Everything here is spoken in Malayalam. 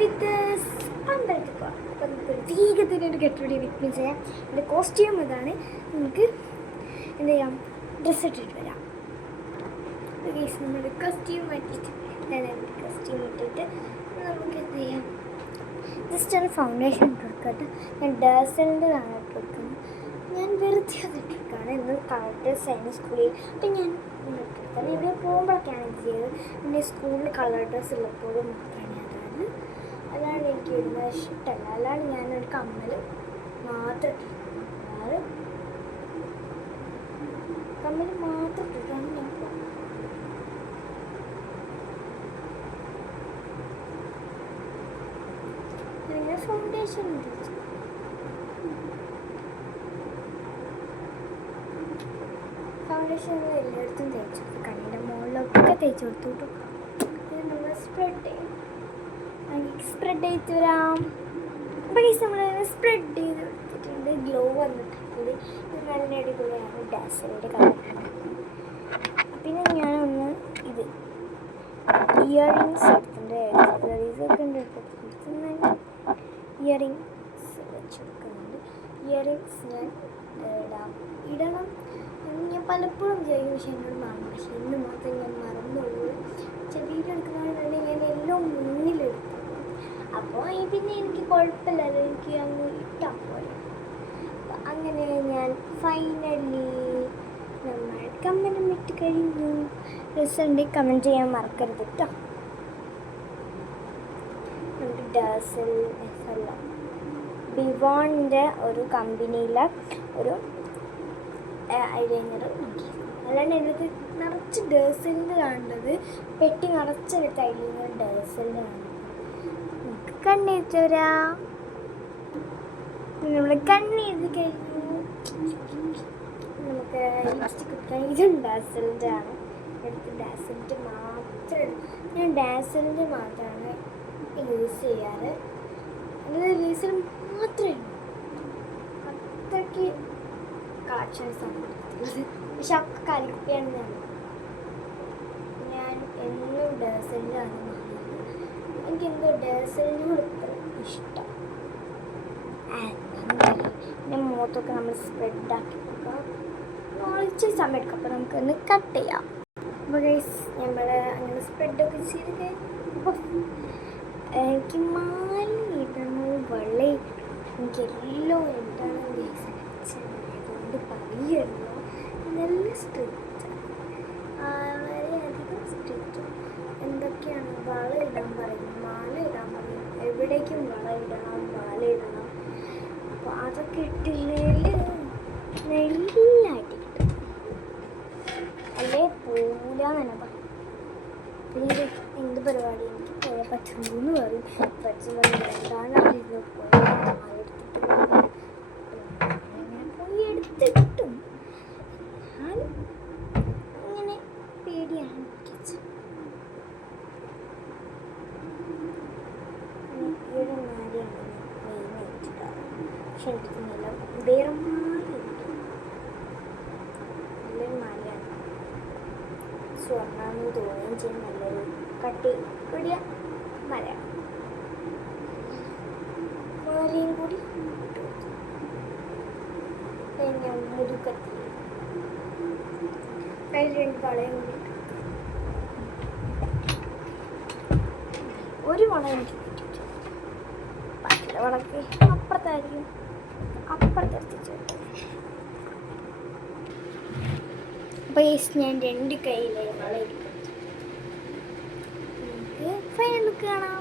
വിത്ത് അമ്പലത്തിൽ പോകാം. അപ്പം നമുക്ക് വേഗത്തിനൊരു ഗെറ്റ് റെഡി വിത്ത് മീൻസ് ചെയ്യാം. എൻ്റെ കോസ്റ്റ്യൂം ഇതാണ്. നമുക്ക് എന്ത് ചെയ്യാം, ഡ്രസ്സ് ഇട്ടിട്ട് വരാം. നമ്മുടെ കോസ്റ്റ്യൂം ഇട്ടിട്ട് കോസ്റ്റ്യൂം ഇട്ടിട്ട് നമുക്ക് എന്ത് ചെയ്യാം, ജസ്റ്റ് ഒരു ഫൗണ്ടേഷൻ ഇട്ടിട്ട് ഞാൻ ഡേഴ്സലിൻ്റെതാണ് ഇട്ടിരിക്കുന്നത്. ഞാൻ വെറുതെ ഇട്ടിരിക്കുകയാണ്. ഇന്ന് കളർ സയൻസ് സ്കൂളിൽ അപ്പം ഞാൻ ഇട്ടിരിക്കുന്നത് ഇവിടെ പോകുമ്പോഴൊക്കെയാണ് ഇത് ചെയ്തത്. പിന്നെ സ്കൂളിൽ കളർ ഡ്രസ്സ് ഉള്ളപ്പോഴും മാത്രമാണ് അതാണ്. അല്ലാണ്ട് എനിക്ക് ഇടുന്നത് ഇഷ്ടമല്ല. അല്ലാണ്ട് ഞാനൊരു കമ്മൽ മാത്രം ഇട്ടിരിക്കുന്നു. അതായത് കമ്മൽ മാത്രം ഇട്ടിട്ടാണ് ഞാൻ പോകുന്നത്. ഞാൻ ഫൗണ്ടേഷൻ തേച്ചു. ഫൗണ്ടേഷൻ എല്ലായിടത്തും തേച്ചു കൊടുത്തു. കണ്ണിൻ്റെ മുകളിലൊക്കെ തേച്ച് കൊടുത്തു കേട്ടോ. ഇത് നമ്മൾ സ്പ്രെഡ് ചെയ്യും. സ്പ്രെഡ് ചെയ്ത് വരാം. അപ്പോൾ ഈ നമ്മൾ സ്പ്രെഡ് ചെയ്ത് എടുത്തിട്ടുണ്ട്. ഗ്ലോ വന്നിട്ടുണ്ട്. ഇത് നല്ല അടിപൊളിയാണ് ഡാസലിൻ്റെ കളർ. പിന്നെ ഞാനൊന്ന് ഇത് ഇയറിങ്സ് എടുത്തിട്ടുണ്ട്. ആക്സസറീസൊക്കെ ഉണ്ട്. ഇയറിങ്സ് വെച്ച് കൊടുക്കുന്നുണ്ട്. ഇയറിങ്സ് ഞാൻ ഇടണം എന്ന് ഞാൻ പലപ്പോഴും വിചാരിക്കും. പക്ഷേ എന്നോട് മറന്നു. പക്ഷേ ഇന്ന് മാത്രം ഞാൻ മറന്നുള്ളൂ. ചെവിയിൽ എടുക്കുന്നതുകൊണ്ട് ഞാൻ എല്ലാം മുന്നിലെടുത്തു. അപ്പോൾ പിന്നെ എനിക്ക് കുഴപ്പമില്ലല്ലോ, എനിക്ക് അങ്ങ് ഇട്ടാൽ പോലെ. അപ്പം അങ്ങനെ ഞാൻ ഫൈനലി നമ്മൾ കമ്മലും ഇട്ട് കഴിഞ്ഞു. ഡ്രസ്സുണ്ട്, കമൻറ്റ് ചെയ്യാൻ മറക്കരുത് കേട്ടോ. നമുക്ക് ഡേഴ്സൽ അല്ല ബിവോണിൻ്റെ ഒരു കമ്പനിയിലെ ഒരു ഐലൈനർ നോക്കി. അല്ലാണ്ട് എനിക്ക് നിറച്ച് ഡേഴ്സലിൻ്റെ കാണേണ്ടത്. പെട്ടി നിറച്ചെടുത്ത് ഐലൈനർ ഡേഴ്സലിൻ്റെ കാണുന്നത്. നമുക്ക് കണ്ണെഴുതി വരാം. നമ്മൾ കണ്ണെഴുതി കഴിഞ്ഞു. നമുക്ക് ലിപ്സ്റ്റിക് എടുക്കാൻ. ഇതും ഡാസലിൻ്റെ ആണ്. എടുത്ത് ഡാസലിൻ്റെ മാത്രം ഞാൻ ഡാസലിൻ്റെ മാത്രമാണ് യൂസ് ചെയ്യാറ്. അത് ലേസർ മാത്രമേ അത്രയ്ക്ക് കളക്ഷൻസാണ് എടുത്തിട്ടുള്ളത്. പക്ഷെ ഒക്കെ കലിപ്പിയാണ്. ഞാൻ എന്നും ഡേഴ്സലിലാണ് മാറുന്നത്. എനിക്കെന്തോ ഡേഴ്സലിനോട് ഇത്ര ഇഷ്ടം. പിന്നെ മുഖത്തൊക്കെ നമ്മൾ സ്പ്രെഡാക്കി കൊടുക്കാം. ഇച്ചിരി സമയം എടുക്കാം. അപ്പോൾ നമുക്കൊന്ന് കട്ട് ചെയ്യാം. അപ്പോൾ ഗൈസ് നമ്മൾ അങ്ങനെ സ്പ്രെഡൊക്കെ ചെയ്ത് കഴിഞ്ഞപ്പോൾ എനിക്ക് മാല ഇടണോ വള എനിക്കെല്ലാം ഇടണം ഗൈസ്. അതുകൊണ്ട് പറയുള്ളൂ. നല്ല സ്ട്രിക്റ്റാണ്, വളരെയധികം സ്ട്രിക്റ്റ്. എന്തൊക്കെയാണ് വള ഇടാൻ പറയുന്നത്, മാല ഇടാൻ പറയുന്നത്, എവിടേക്കും വള ഇടണം, മാല ഇടണം. അപ്പോൾ അതൊക്കെ ഇട്ടില്ലെങ്കിൽ നല്ലതായിട്ട് കിട്ടും. അല്ലേ പോരാ തന്നെ പറയും. പിന്നെ എന്ത് പരിപാടി എനിക്ക് പോയാൽ പറ്റുമെന്ന് പറയും. എന്താണ് അവിടെ പോയി എടുത്ത് കിട്ടും. ഞാൻ ഇങ്ങനെ പേടിയാണ് എനിക്ക്. ഈയുടെ മാലയാണ് മെയിനായിട്ടിട്ടാണ്. പക്ഷെ എനിക്ക് നല്ല വേറെ മാലയുണ്ട്. നല്ലൊരു മാലയാണ്. സ്വർണ്ണമെന്ന് തോന്നുകയും ചെയ്യും. നല്ലൊരു കട്ടി കൂടിയ മലയാണ്. മാലയും കൂടി പിന്നെ മുതുക്കത്തി കയ്യിൽ 2 വളയും കൂടി ഒരു വള എനിക്ക് കിട്ടിയിട്ട് ബാക്കിയുള്ള വളക്ക് അപ്പുറത്തായിരിക്കും. അപ്പുറത്തെത്തിച്ചു. അപ്പോൾ ഞാൻ 2 കയ്യിലെ വള എടുക്കും. നമുക്ക് ഫൈനൽ ലുക്ക് കാണാം.